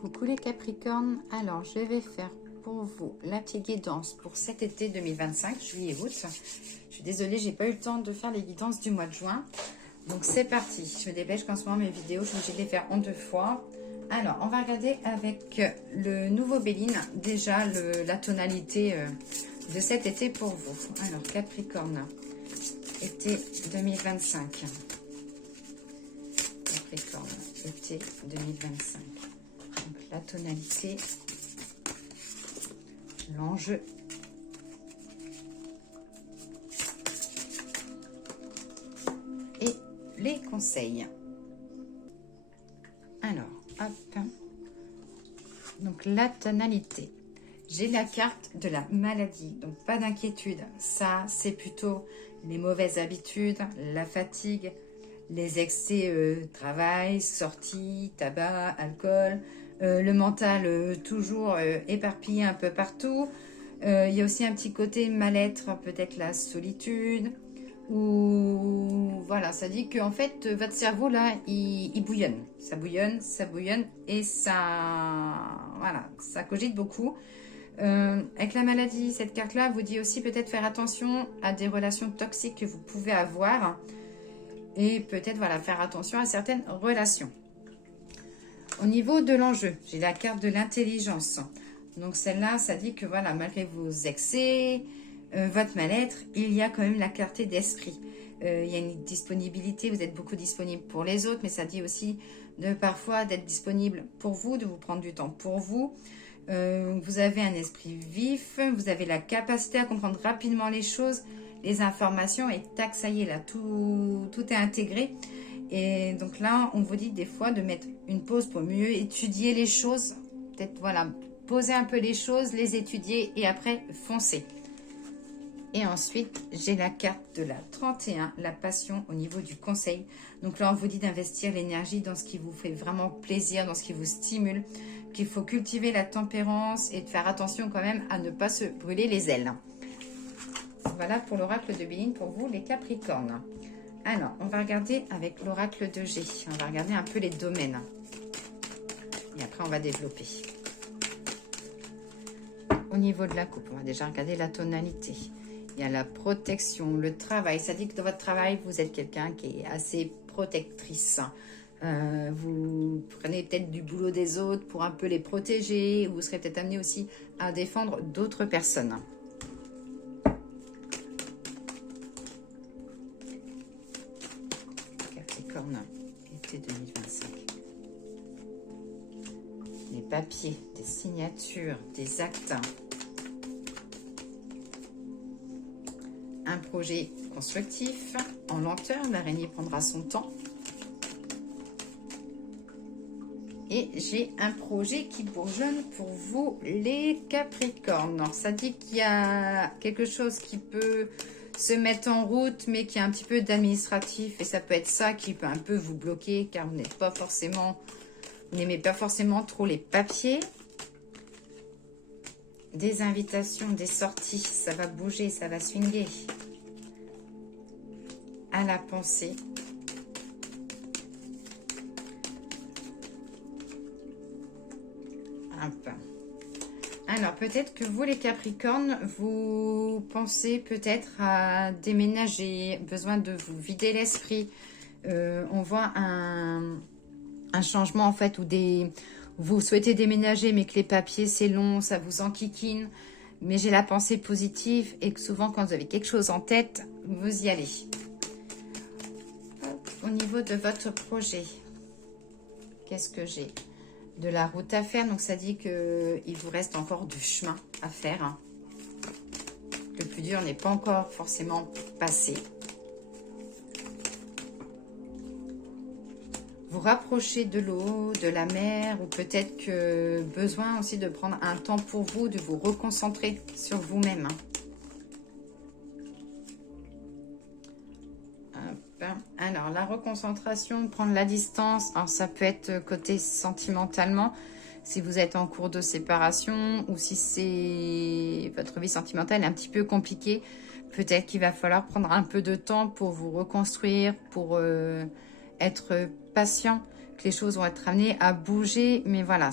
Coucou les Capricornes, alors je vais faire pour vous la petite guidance pour cet été 2025, juillet-août. Je suis désolée, j'ai pas eu le temps de faire les guidances du mois de juin. Donc c'est parti, je me dépêche qu'en ce moment mes vidéos, je suis obligée de les faire en 2 fois. Alors, on va regarder avec le nouveau Béline, déjà la tonalité de cet été pour vous. Alors, Capricorne, été 2025. Capricorne, été 2025. Donc, la tonalité, l'enjeu. Et les conseils. Alors, hop. Donc, la tonalité. J'ai la carte de la maladie. Donc, pas d'inquiétude. Ça, c'est plutôt les mauvaises habitudes, la fatigue, les excès travail, sortie, tabac, alcool, le mental toujours éparpillé un peu partout. Il y a aussi un petit côté mal-être, peut-être la solitude. Ou voilà, ça dit que en fait votre cerveau là il bouillonne, ça bouillonne et ça voilà, ça cogite beaucoup. Avec la maladie, cette carte là vous dit aussi peut-être faire attention à des relations toxiques que vous pouvez avoir et peut-être voilà faire attention à certaines relations. Au niveau de l'enjeu, j'ai la carte de l'intelligence. Donc celle-là, ça dit que voilà, malgré vos excès, votre mal-être, il y a quand même la clarté d'esprit. Il y a une disponibilité, vous êtes beaucoup disponible pour les autres, mais ça dit aussi de parfois d'être disponible pour vous, de vous prendre du temps pour vous. Vous avez un esprit vif, vous avez la capacité à comprendre rapidement les choses, les informations, et tac, ça y est, là, tout est intégré. Et donc là, on vous dit des fois de mettre une pause pour mieux étudier les choses. Peut-être, voilà, poser un peu les choses, les étudier et après foncer. Et ensuite, j'ai la carte de la 31, la passion au niveau du conseil. Donc là, on vous dit d'investir l'énergie dans ce qui vous fait vraiment plaisir, dans ce qui vous stimule, qu'il faut cultiver la tempérance et de faire attention quand même à ne pas se brûler les ailes. Voilà pour l'oracle de Béline pour vous, les Capricornes. Alors, on va regarder avec l'oracle de G. On va regarder un peu les domaines. Et après, on va développer. Au niveau de la coupe, on va déjà regarder la tonalité. Il y a la protection, le travail. Ça dit que dans votre travail, vous êtes quelqu'un qui est assez protectrice. Vous prenez peut-être du boulot des autres pour un peu les protéger. Ou vous serez peut-être amené aussi à défendre d'autres personnes. Capricorne, été 2025. Des papiers, des signatures, des actes. Un projet constructif, en lenteur, l'araignée prendra son temps. Et j'ai un projet qui bourgeonne pour vous, les Capricornes. Alors, ça dit qu'il y a quelque chose qui peut se mettre en route, mais qui a un petit peu d'administratif. Et ça peut être ça qui peut un peu vous bloquer, car vous n'êtes pas forcément, vous n'aimez pas forcément trop les papiers. Des invitations, des sorties, ça va bouger, ça va swinguer. À la pensée. Hop. Alors, peut-être que vous, les Capricornes, vous pensez peut-être à déménager, besoin de vous vider l'esprit. On voit un changement, en fait, où vous souhaitez déménager, mais que les papiers, c'est long, ça vous enquiquine. Mais j'ai la pensée positive et que souvent, quand vous avez quelque chose en tête, vous y allez. Au niveau de votre projet, qu'est-ce que j'ai? De la route à faire, donc ça dit qu'il vous reste encore du chemin à faire. Le plus dur n'est pas encore forcément passé. Vous rapprochez de l'eau, de la mer, ou peut-être que besoin aussi de prendre un temps pour vous, de vous reconcentrer sur vous-même. Alors, la reconcentration, prendre la distance, alors ça peut être côté sentimentalement, si vous êtes en cours de séparation ou si c'est votre vie sentimentale est un petit peu compliquée, peut-être qu'il va falloir prendre un peu de temps pour vous reconstruire, pour être patient, que les choses vont être amenées à bouger. Mais voilà,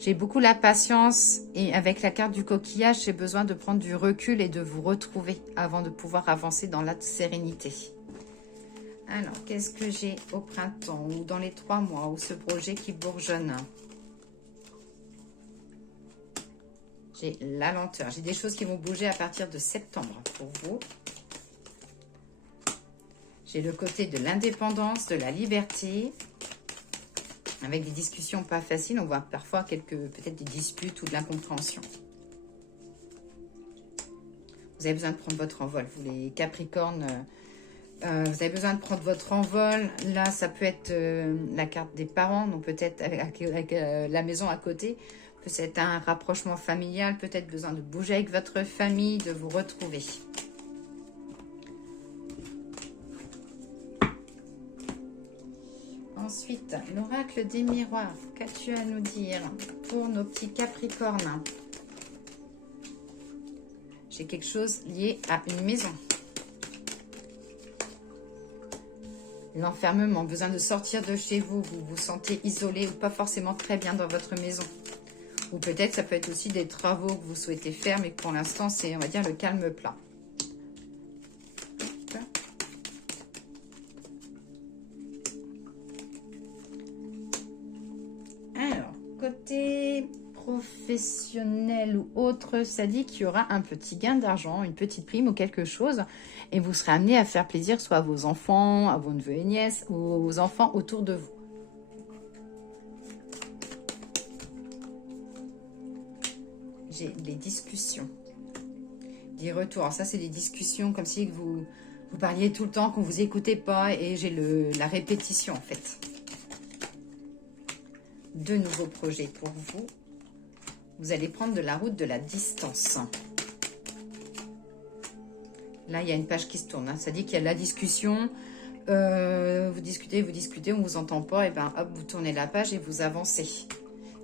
j'ai beaucoup la patience. Et avec la carte du coquillage, j'ai besoin de prendre du recul et de vous retrouver avant de pouvoir avancer dans la sérénité. Alors, qu'est-ce que j'ai au printemps ou dans les 3 mois ou ce projet qui bourgeonne? J'ai la lenteur. J'ai des choses qui vont bouger à partir de septembre pour vous. J'ai le côté de l'indépendance, de la liberté, avec des discussions pas faciles. On voit parfois peut-être des disputes ou de l'incompréhension. Vous avez besoin de prendre votre envol. Vous les Capricornes, vous avez besoin de prendre votre envol. Là, ça peut être la carte des parents, donc peut-être avec la maison à côté. Peut-être un rapprochement familial, peut-être besoin de bouger avec votre famille, de vous retrouver. Ensuite, l'oracle des miroirs. Qu'as-tu à nous dire pour nos petits Capricornes? J'ai quelque chose lié à une maison. L'enfermement, besoin de sortir de chez vous. Vous vous sentez isolé ou pas forcément très bien dans votre maison. Ou peut-être ça peut être aussi des travaux que vous souhaitez faire, mais pour l'instant, c'est, on va dire, le calme plat. Alors, côté professionnel ou autre, ça dit qu'il y aura un petit gain d'argent, une petite prime ou quelque chose, et vous serez amené à faire plaisir soit à vos enfants, à vos neveux et nièces, ou aux enfants autour de vous. J'ai les discussions, des retours. Alors ça, c'est des discussions comme si vous parliez tout le temps, qu'on ne vous écoutait pas, et j'ai la répétition en fait. De nouveaux projets pour vous. Vous allez prendre de la route de la distance. Là, il y a une page qui se tourne. Hein. Ça dit qu'il y a la discussion. Vous discutez, on ne vous entend pas. Et bien, hop, vous tournez la page et vous avancez.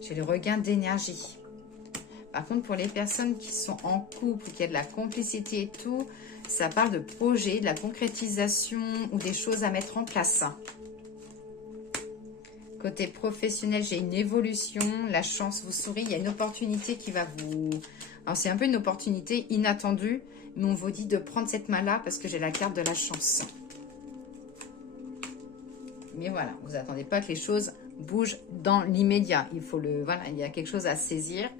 J'ai le regain d'énergie. Par contre, pour les personnes qui sont en couple, qui a de la complicité et tout, ça parle de projet, de la concrétisation ou des choses à mettre en place. Côté professionnel, j'ai une évolution, la chance vous sourit, il y a une opportunité qui va vous... Alors, c'est un peu une opportunité inattendue, mais on vous dit de prendre cette main-là parce que j'ai la carte de la chance. Mais voilà, vous n'attendez pas que les choses bougent dans l'immédiat. Voilà, il y a quelque chose à saisir.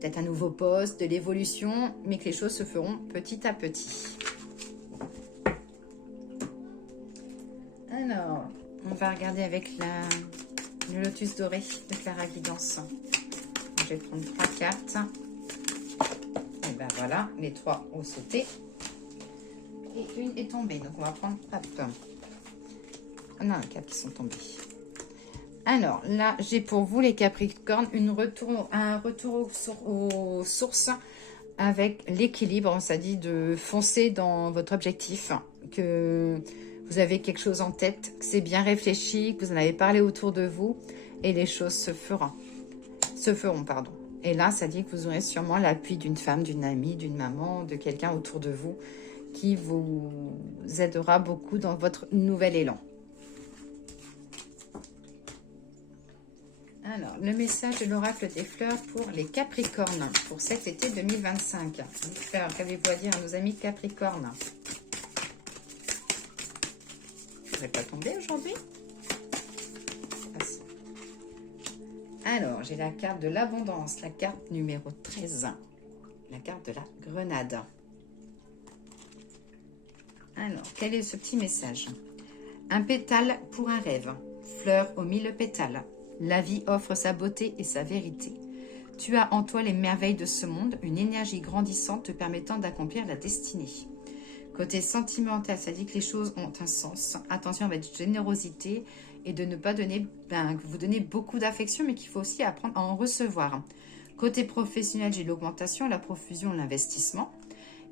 Peut-être un nouveau poste, de l'évolution, mais que les choses se feront petit à petit. Alors, on va regarder avec le lotus doré de Clara Guidance. Je vais prendre 3 cartes. Et ben voilà, les 3 ont sauté. Et une est tombée, donc on va prendre... Hop. Ah non, les 4 qui sont tombées. Alors, là, j'ai pour vous, les Capricornes, un retour aux sources avec l'équilibre. Ça dit de foncer dans votre objectif, que vous avez quelque chose en tête, que c'est bien réfléchi, que vous en avez parlé autour de vous et les choses se feront. Et là, ça dit que vous aurez sûrement l'appui d'une femme, d'une amie, d'une maman, de quelqu'un autour de vous qui vous aidera beaucoup dans votre nouvel élan. Alors, le message de l'oracle des fleurs pour les Capricornes pour cet été 2025. Les fleurs, qu'avez-vous à dire à nos amis Capricornes? Vous n'êtes pas tombé aujourd'hui? Alors, j'ai la carte de l'abondance, la carte numéro 13, la carte de la grenade. Alors, quel est ce petit message? Un pétale pour un rêve, fleur aux 1000 pétales. La vie offre sa beauté et sa vérité. Tu as en toi les merveilles de ce monde, une énergie grandissante te permettant d'accomplir la destinée. Côté sentimental, ça dit que les choses ont un sens. Attention à votre générosité et de ne pas donner, vous donnez beaucoup d'affection, mais qu'il faut aussi apprendre à en recevoir. Côté professionnel, j'ai l'augmentation, la profusion, l'investissement.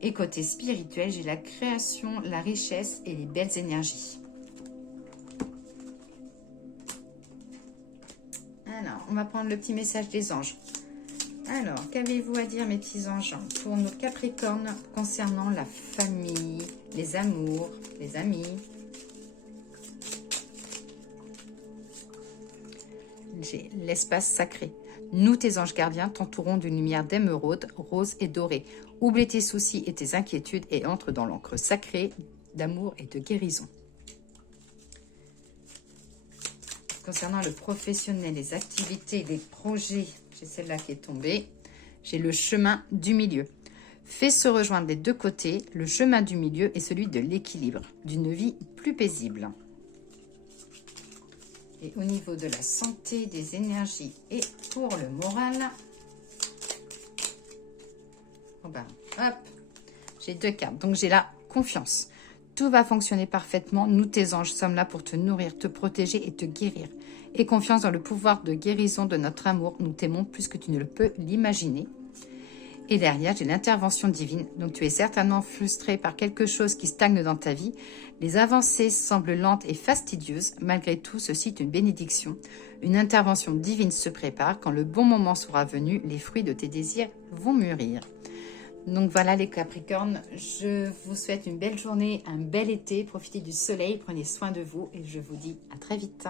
Et côté spirituel, j'ai la création, la richesse et les belles énergies. Alors, on va prendre le petit message des anges. Alors, qu'avez-vous à dire, mes petits anges, pour nos Capricornes concernant la famille, les amours, les amis? j'ai l'espace sacré. Nous, tes anges gardiens, t'entourons d'une lumière d'émeraude, rose et dorée. Oublie tes soucis et tes inquiétudes et entre dans l'encre sacrée d'amour et de guérison. Concernant le professionnel, les activités, les projets, j'ai celle-là qui est tombée. J'ai le chemin du milieu. Fais se rejoindre les deux côtés. Le chemin du milieu est celui de l'équilibre, d'une vie plus paisible. Et au niveau de la santé, des énergies et pour le moral, oh ben, hop, j'ai 2 cartes. Donc j'ai la confiance. Tout va fonctionner parfaitement. Nous, tes anges, sommes là pour te nourrir, te protéger et te guérir. Et confiance dans le pouvoir de guérison de notre amour. Nous t'aimons plus que tu ne le peux l'imaginer. Et derrière, j'ai l'intervention divine. Donc, tu es certainement frustré par quelque chose qui stagne dans ta vie. Les avancées semblent lentes et fastidieuses. Malgré tout, ceci est une bénédiction. Une intervention divine se prépare. Quand le bon moment sera venu, les fruits de tes désirs vont mûrir. Donc voilà les Capricornes, je vous souhaite une belle journée, un bel été. Profitez du soleil, prenez soin de vous et je vous dis à très vite.